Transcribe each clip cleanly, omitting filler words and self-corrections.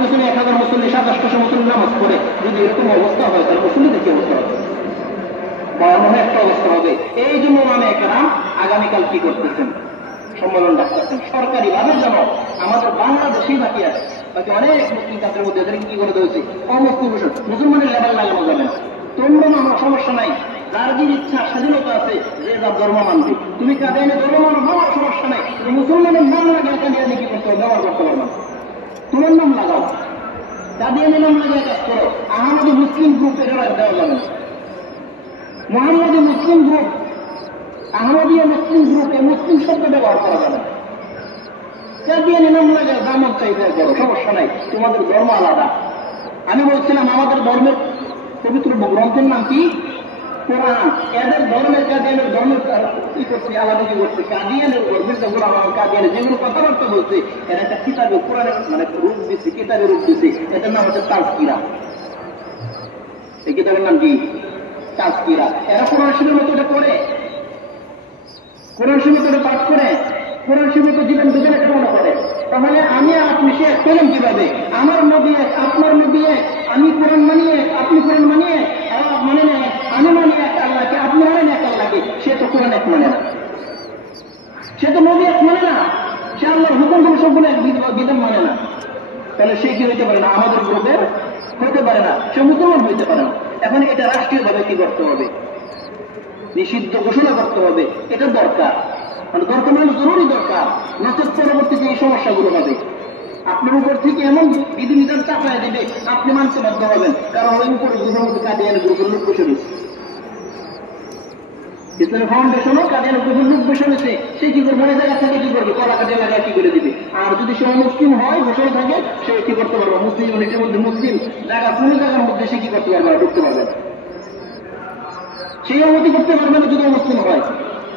পিছনে 1000 মুসল্লি 2700 মুসল্লি নামাজ পড়ে, যদি এরকম অবস্থা হয় তাহলে মুসল্লিদের কি অবস্থা হবে? ভয়াবহ একটা অবস্থা হবে। এই জন্য ওলামায়ে আগামীকাল কি করতেছেন? সম্মেলন ডাকতেছেন সরকারি ভাবে, যেন আমাদের বাংলাদেশেই বাকি আছে, বাকি অনেক মুসলিম কাজের মধ্যে এদেরকে কি করে দেওয়া হয়েছে অমুসলিম বিষয়, মুসলমানের লেভেল লাগানো যাবে না। তোমরা মানো সমস্যা নাই, যার যে ইচ্ছা স্বাধীনতা আছে, যে যার ধর্ম মানবে, তুমি কাদিয়ানি ধর্ম মানো, আমার সমস্যা নাই, তুমি মুসলমানের নাম লাগায় কাদিয়ানি কি করতে হবে, ব্যবহার করতে পারবে না। তোমার নাম লাগাও, কাদিয়ানি নাম লাগায় কাজ করো। আহমদি মুসলিম গ্রুপ এটা দেওয়া যাবে না, মোহাম্মদী মুসলিম গ্রুপ, আহমদিয়া মুসলিম গ্রুপ, এই মুসলিম শব্দ ব্যবহার করা যাবে না। কাদিয়ানি নাম লাগায় জামাত চাইতে করো, সমস্যা নাই, তোমাদের ধর্ম আলাদা। আমি বলছিলাম আমাদের ধর্মের পবিত্র গ্রন্থের নাম কি? কোরআন। এদের ধর্মের কাদিয়ানের ধর্মের কি করছে, আলাদা কি করছে, কাদিয়ানের ধর্মের যেগুলো আমার কাদিয়ানের যেগুলো কথাবার্তা বলছে, এরা একটা কিতাবে কোরআনের মানে রূপ দিচ্ছে, কিতাবের রূপ দিচ্ছে, এটার নাম হচ্ছে তাজকিরা। এই কিতাবের নাম কি? তাজকিরা। এরা কোরআন শরীফের মতো এটা করে, কোরআন শরীফের মতো পাঠ করে, কোরআন শরীফের মতো জীবন দুজনে কেমন করে? তাহলে আমি আর আপনি সে পেলেন কিভাবে? আমার নবী এক, আপনার নবী এক, আমি কোরআন মানি এক, আপনি কোরআন মানি এক, মানে না আমি মানি এক আল্লাহকে, আপনি মানেন এক আল্লাহকে, সে তো কোরআন এক মানে না, সে তো নবী এক মানে না, সে আল্লাহর হুকুমগুলো সবগুলো এক বিধান মানে না। তাহলে সে কি হইতে পারে না? আমাদের গ্রুপের হতে পারে না, সে মুসলমান হইতে পারে না। এখন এটা রাষ্ট্রীয়ভাবে কি করতে হবে? নিষিদ্ধ ঘোষণা করতে হবে, এটা দরকার, মানে দরকার মানে জরুরি দরকার, নচেত পরবর্তীতে এই সমস্যাগুলো হবে। আপনার উপর থেকে এমন বিধিবিধান চাপায় দেবে, আপনি মানতে বাধ্য হবেন, কারণ ওই উপরে গ্রুপের মধ্যে কাদিয়ানি গ্রুপের লোক বসে রয়েছে, ইসলামী ফাউন্ডেশনও কাদিয়ানি গ্রুপের লোক বসে রয়েছে। সে কি করবে? মনে জায়গা থেকে কি করবে? কলা কাটিয়ে লাগায় কি করে দিবে। আর যদি সে মুসলিম হয়, ঘোষণা থাকে, সে কি করতে পারবে? মুসলিম ইউনিটের মধ্যে মুসলিম জায়গা, কোন জায়গার মধ্যে সে কি করতে পারবে? ঢুকতে পারবে, সেই অনুমতি করতে পারবে না যদি মুসলিম হয়।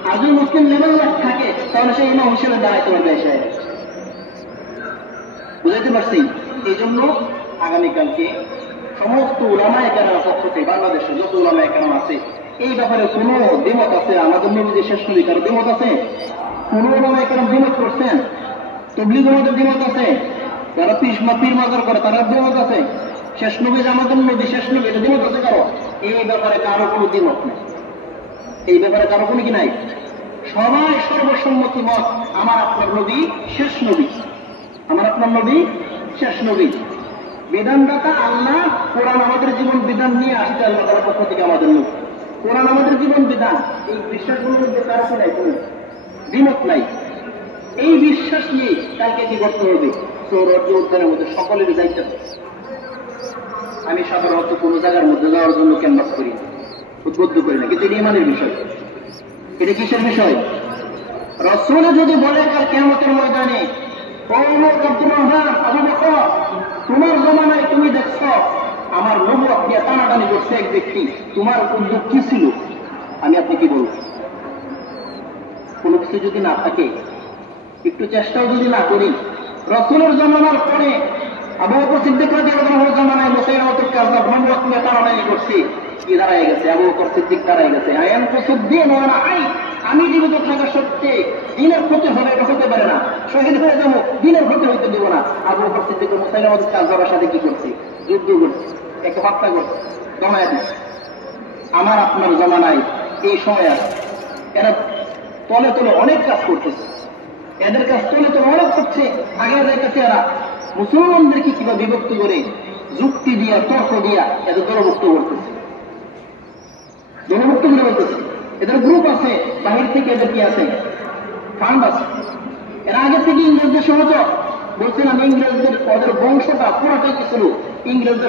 আর যদি মুসলিম লেভেল থাকে, তাহলে সে ইমাম হিসেবে দাঁড়াইতে পারবে। এসে বুঝাইতে পারছি? এই জন্য আগামীকালকে সমস্ত উলামায়ে কেরাম পক্ষ থেকে বাংলাদেশে যত উলামায়ে কেরাম আছে, এই ব্যাপারে কোন দ্বিমত আছে? আমাদের নবীদের শেষ নবী কারো দ্বিমত আছে? কোন উলামায়ে কেরাম দ্বিমত করছেন? তাবলীগ ওলামাদের দ্বিমত আছে? যারা পীর মাজার করে তারা দ্বিমত আছে? শেষ নবী আমাদের নবী শেষ নবী, এটা দ্বিমত আছে কারো? এই ব্যাপারে কারো কোনো দ্বিমত নেই, এই ব্যাপারে কারো কোনো কি নাই, সবাই সর্বসম্মতি মত, আমার আপনার নবী শেষ নবী, আমার আপনার নবী শেষ নবী, বিধানদাতা আল্লাহ। কোরআন আমাদের জীবন বিধান নিয়ে আসছে আল্লাহ তাআলার পক্ষ থেকে আমাদের নবী, কোরআন আমাদের জীবন বিধান। এই বিশ্বাসগুলোর মধ্যে কারো নাই, কোনো দ্বিমত নাই। এই বিশ্বাস নিয়ে কালকে কি করতে হবে? সৌরজ্য উদ্যানের মধ্যে সকলের দায়িত্ব। আমি সাধারণত কোনো জায়গার মধ্যে যাওয়ার জন্য ক্যানভাস করি, উদ্বুদ্ধ করি না, কিন্তু এটা ইমানের বিষয়। এটা কিসের বিষয়? রাসূল যদি বলে কাল কিয়ামতের ময়দানে, তোমার জমানায় তুমি দেখছো আমার নবুয়ত নিয়ে টানাটানি করছে এক ব্যক্তি, তোমার উদ্যোগ কি ছিল? আমি আপনি কি বলবো? কোনো কিছু যদি না থাকে, একটু চেষ্টাও যদি না করি, রাসূলের জমানার পরে আবু বকর সিদ্দিক রাদিয়াল্লাহু আনহু জমানায় মুসাইলামাতুল কাযযাব নবুয়ত নিয়ে টানাটানি করছে, কি দাঁড়ায় গেছে? আবু বকর সিদ্দিক দাঁড়ায় গেছে, আয়ান কুসুদ্দিন ওয়ানা হাই, আমি জীবিত থাকা সত্ত্বে দিনের ক্ষতি হবে, এটা হতে পারে না, শহীদ হয়ে যাবো, দিনের ক্ষতি হইতে দেবো না। আবু বকর সিদ্দিক মুসাইলামাতুল কাযযাবের সাথে কি করছে? যুদ্ধ করছে, একটা হত্যা করছে, জমায়েত দিচ্ছে। আমার আপনার জমানায় এই সময় আছে, এরা তলে তলে অনেক কাজ করতেছে, এদের কাজ তলে তলে অনেক করছে। আগে কাছে এরা মুসলমানদেরকে কিভাবে বিভক্ত করে যুক্তি দিয়া তর্ক দিয়া এদের দলভুক্ত করতেছে, দলভুক্ত করে বলতেছে। এদের গ্রুপ আছে, বাহির থেকে এদের কি আছে? ফান্ড আছে। এরা আগে থেকে ইংরেজদের সহযোগ বলছেন, আমি ইংরেজদের ওদের বংশটা পুরোটাই কি ছিল ইংরেজদের